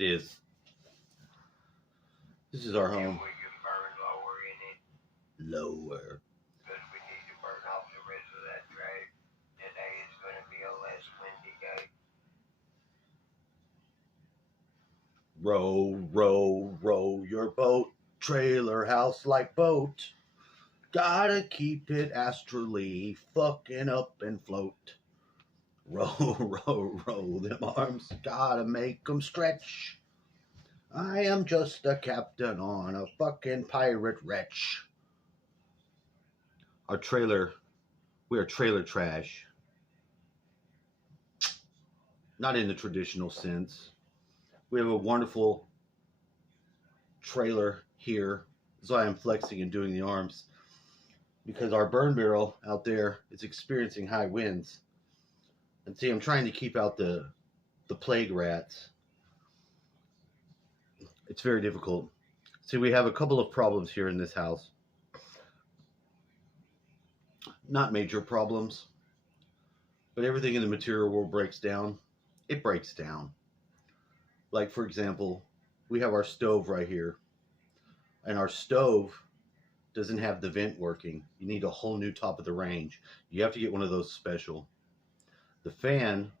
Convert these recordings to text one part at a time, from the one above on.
It is. This is our And home. we can burn lower in it Lower. because we need to burn off the rest of that trash. Today is going to be a less windy day. Row, row, row your boat. Trailer house like boat. Gotta keep it astrally fucking up and float. Row, row, row them arms. Gotta make 'em stretch. I am just a captain on a fucking pirate wretch. Our trailer, we are trailer trash. Not in the traditional sense. We have a wonderful trailer here. That's why I'm flexing and doing the arms. Because our burn barrel out there is experiencing high winds. And see, I'm trying to keep out the plague rats. It's very difficult. See, we have a couple of problems here in this house. Not major problems, but everything in the material world breaks down. It breaks down. Like, for example, we have our stove right here, and our stove doesn't have the vent working. You need a whole new top of the range. You have to get one of those special. The fan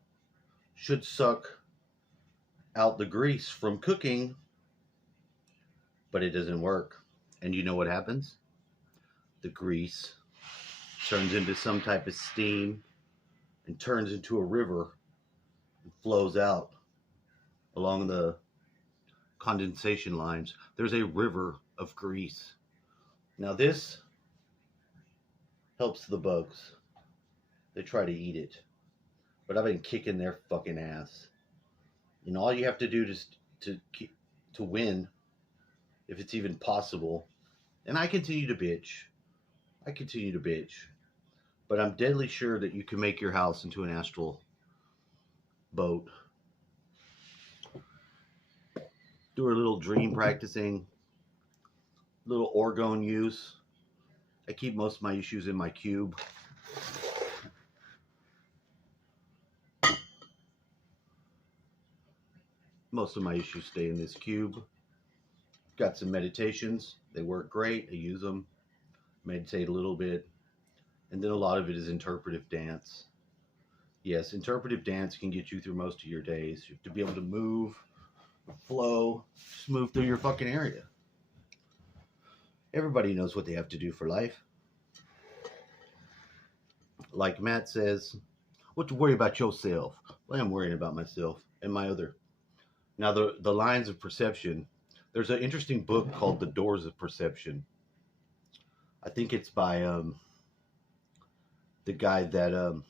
should suck out the grease from cooking, but it doesn't work. And you know what happens? The grease turns into some type of steam and turns into a river and flows out along the condensation lines. There's a river of grease. Now this helps the bugs. They try to eat it, but I've been kicking their fucking ass. And all you have to do to win, if it's even possible. And I continue to bitch. But I'm deadly sure that you can make your house into an astral boat. Do a little dream practicing, little orgone use. I keep most of my issues in my cube. Most of my issues stay in this cube. Got some meditations. They work great. I use them. Meditate a little bit. And then a lot of it is interpretive dance. Yes, interpretive dance can get you through most of your days. You have to be able to move, flow, just move through your fucking area. Everybody knows what they have to do for life. Like Matt says, what to worry about yourself? Well, I'm worrying about myself and my other. Now, the lines of perception. There's an interesting book called The Doors of Perception. I think it's by the guy that,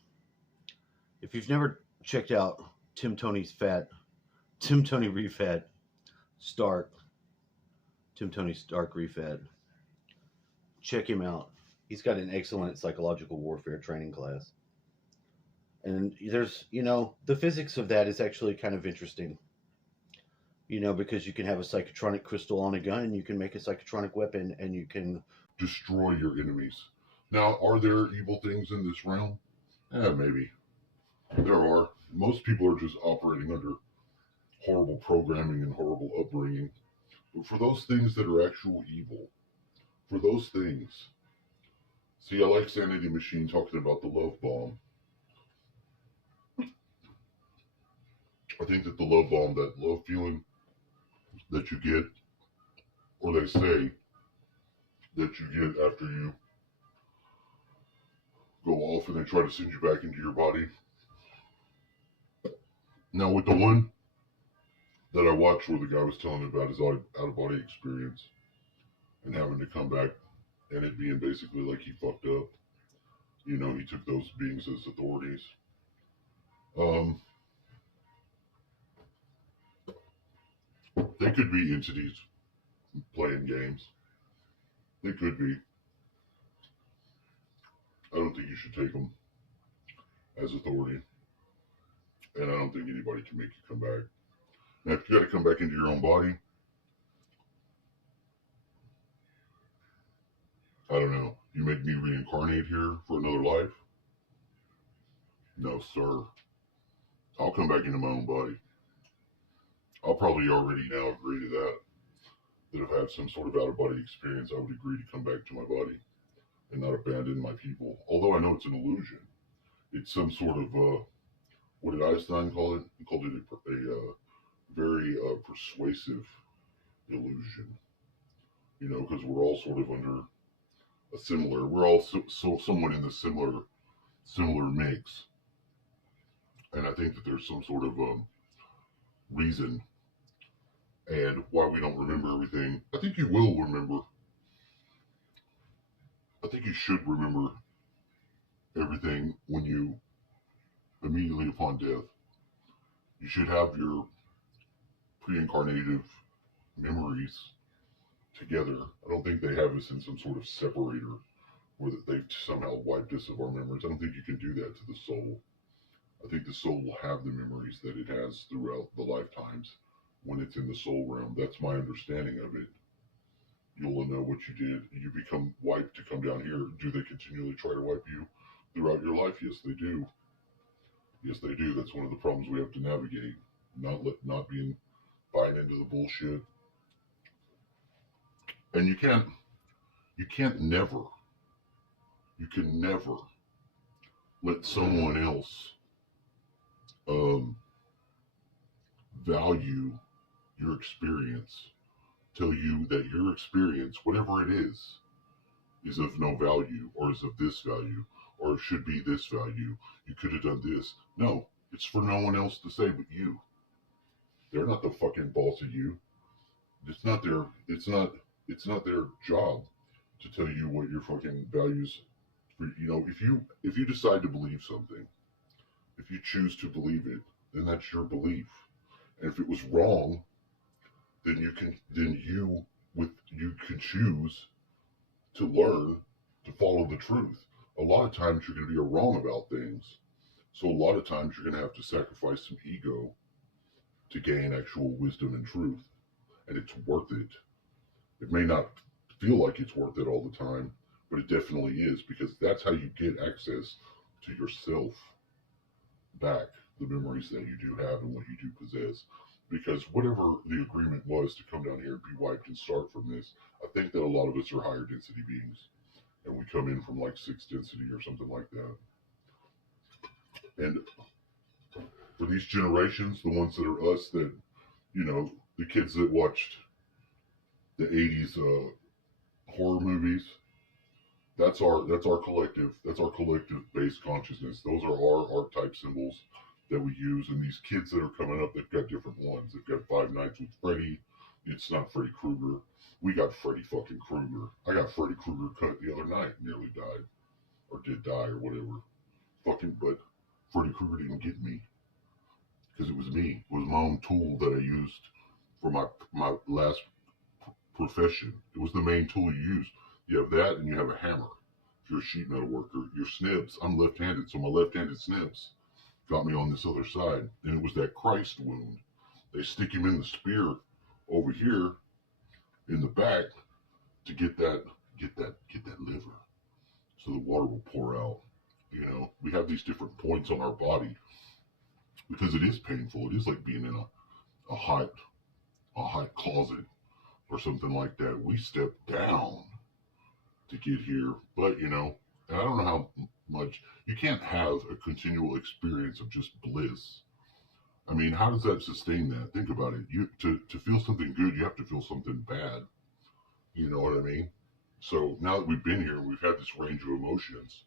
if you've never checked out Tim Tony Refat Stark, Tim Tony Stark Refat, check him out. He's got an excellent psychological warfare training class. And there's, the physics of that is actually kind of interesting. Because you can have a psychotronic crystal on a gun, you can make a psychotronic weapon, and you can destroy your enemies. Now, are there evil things in this realm? Maybe. There are. Most people are just operating under horrible programming and horrible upbringing. But for those things that are actual evil, for those things, see, I like Sanity Machine talking about the love bomb. I think that the love bomb, that love feeling that you get, or they say that you get after you go off and they try to send you back into your body. Now, with the one that I watched where the guy was telling about his out-of-body experience and having to come back and it being basically like he fucked up. He took those beings as authorities. They could be entities playing games. They could be. I don't think you should take them as authority. And I don't think anybody can make you come back. Now, if you got to come back into your own body, I don't know. You make me reincarnate here for another life? No, sir. I'll come back into my own body. I'll probably already now agree to that. That if I have some sort of out of body experience, I would agree to come back to my body and not abandon my people. Although I know it's an illusion. It's some sort of, what did Einstein call it? He called it a very persuasive illusion. You know, because we're all sort of under a similar, we're all so somewhat in the similar mix. And I think that there's some sort of reason and why we don't remember everything. I think you will remember. I think you should remember everything when you immediately upon death. You should have your pre-incarnative memories together. I don't think they have us in some sort of separator where they've somehow wiped us of our memories. I don't think you can do that to the soul. I think the soul will have the memories that it has throughout the lifetimes when it's in the soul realm. That's my understanding of it. You'll know what you did. You become wiped to come down here. Do they continually try to wipe you throughout your life? Yes, they do. Yes, they do. That's one of the problems we have to navigate. Not being buying into the bullshit. And you can never let someone else um, value your experience, tell you that your experience, whatever it is of no value, or is of this value, or it should be this value. You could have done this. No, it's for no one else to say but you. They're not the fucking boss of you. It's not their. It's not their job to tell you what your fucking values. You know, if you decide to believe something, if you choose to believe it, then that's your belief. And if it was wrong, then you can choose to learn to follow the truth. A lot of times you're going to be wrong about things. So a lot of times you're going to have to sacrifice some ego to gain actual wisdom and truth. And it's worth it. It may not feel like it's worth it all the time, but it definitely is, because that's how you get access to yourself back, the memories that you do have and what you do possess. Because whatever the agreement was to come down here and be wiped and start from this, I think that a lot of us are higher density beings, and we come in from like sixth density or something like that. And for these generations, the ones that are us, that, you know, the kids that watched the 80s horror movies, that's our collective base consciousness. Those are our archetype symbols that we use. And these kids that are coming up, they've got different ones. They've got Five Nights with Freddy. It's not Freddy Krueger. We got Freddy fucking Krueger. I got Freddy Krueger cut the other night. Nearly died, or did die, or whatever. Fucking, but Freddy Krueger didn't get me because it was me. It was my own tool that I used for my last profession. It was the main tool you use. You have that, and you have a hammer. If you're a sheet metal worker, your snibs. I'm left-handed, so my left-handed snibs got me on this other side, and it was that Christ wound. They stick him in the spear over here in the back to get that liver, so the water will pour out. You know, we have these different points on our body because it is painful. It is like being in a hot closet or something like that. We step down to get here, but you know, and I don't know how much you can't have a continual experience of just bliss. I mean, how does that sustain that? Think about it. You to feel something good, you have to feel something bad. You know what I mean? So now that we've been here, we've had this range of emotions.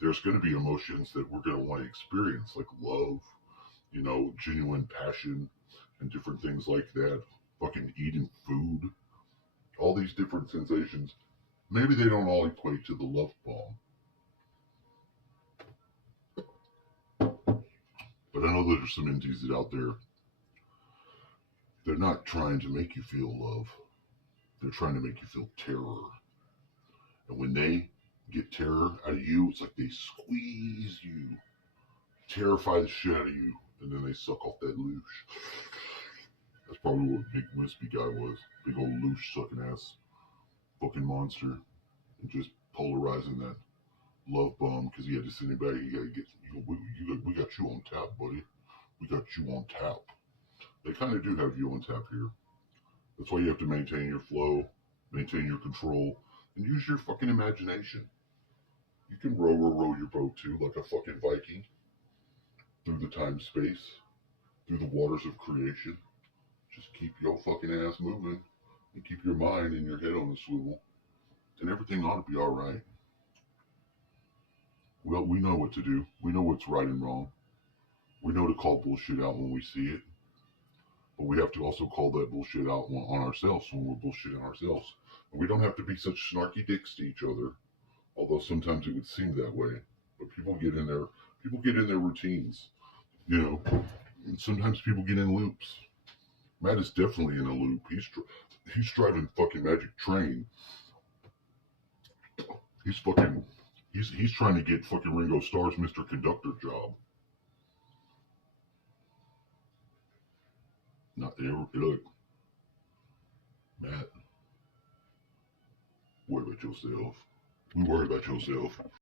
There's going to be emotions that we're going to want to experience, like love, you know, genuine passion, and different things like that. Fucking eating food, all these different sensations. Maybe they don't all equate to the love bomb, but I know there's some entities that out there. They're not trying to make you feel love. They're trying to make you feel terror. And when they get terror out of you, it's like they squeeze you, terrify the shit out of you, and then they suck off that loosh. That's probably what Big Wispy guy was. Big old loosh sucking ass fucking monster. And just polarizing that love bomb because he had to send it back. We got you on tap, buddy. We got you on tap. They kind of do have you on tap here. That's why you have to maintain your flow, maintain your control, and use your fucking imagination. You can row your boat too, like a fucking Viking, through the time space, through the waters of creation. Just keep your fucking ass moving and keep your mind and your head on the swivel, and everything ought to be alright. Well, we know what to do. We know what's right and wrong. We know to call bullshit out when we see it, but we have to also call that bullshit out on ourselves when we're bullshitting ourselves. And we don't have to be such snarky dicks to each other, although sometimes it would seem that way. But people get in their routines, you know. And sometimes people get in loops. Matt is definitely in a loop. He's driving fucking Magic Train. He's trying to get fucking Ringo Starr's Mr. Conductor job. Not there. Look, Matt, worry about yourself. We worry about yourself.